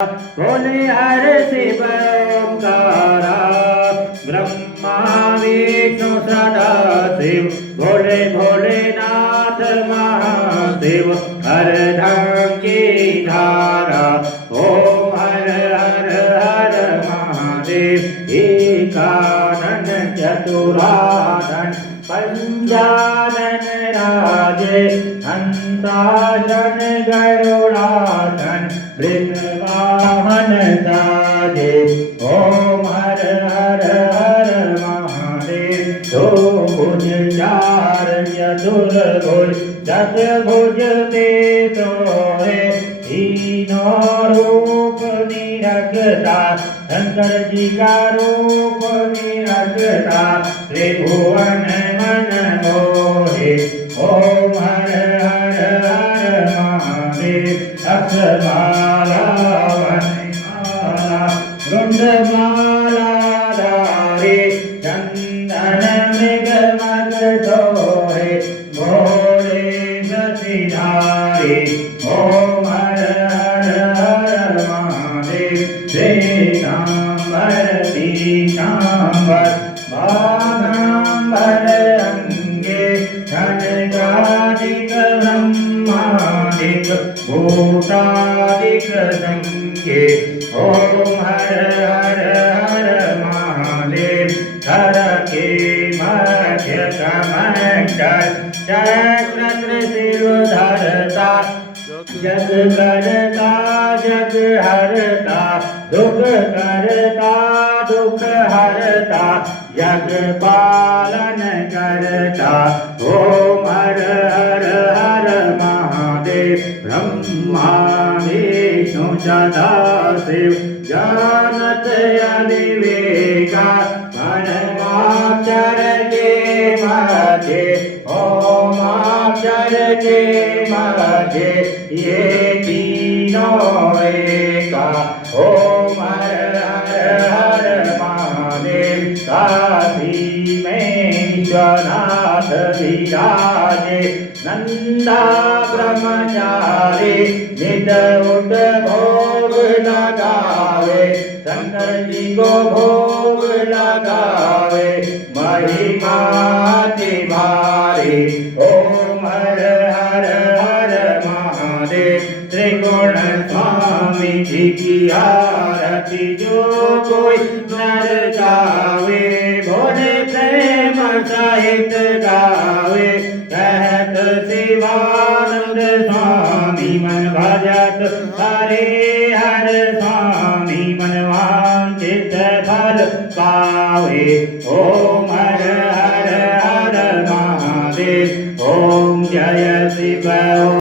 बोले हर शिव ओंकारा ब्रह्मा विष्णु सदा शिव भोले भोलेनाथ महादेव हर ढंगी धारा ओम हर हर हर महादेव एकानन चतुरानन पंचानन राजे हंसानन गरुड़ानन वृषवाहन साजे ओम हर हर हर महादेव दो भुज चार चतुर्भुज चतुर्भुज ते सोहे तीनों रूप निरखता शंकर जी का रूप निरखता त्रिभुवन मन मोहे ओम हर हर हर महादेव अक्षमाला वनमाला रुंडमाला धारे चंदन मृग मग सोहे भोले शशिधारी ओम हर हर हर महादेव श्वेतांबर पीतांबर बाणांबर अंगे खड्गादिक ब्रह्मादिक भूतादिक संगे ओम हर हर हर महादेव हर के मध्य कमंडल चक्र त्रिशूल धरता जग करता जग हरता दुख करता दुख हरता जग पालन करता ओम हर हर हर महादेव ब्रह्मा विष्णु सदा शिव जानत अविवेका परमाक्षर के मध्य ओमाक्षर के मध्य ये तीनों एका ओम हर हर हर महादेव काशी में विश्वनाथ विराजे नंदा ब्रह्मचारी नित उठ भोग लगावे शंकर जी को भोग लगावे महिमा भारी ओम हर हर हर महादेव त्रिगुण स्वामी जी की आरती जो कोई नर गावे भोले प्रेम सहित गावे कहत शिवानंद स्वामी मन भजत हरे हर स्वामी मन वांछित फल पावे ओम हर हर हर महादेव ओम जय शिव।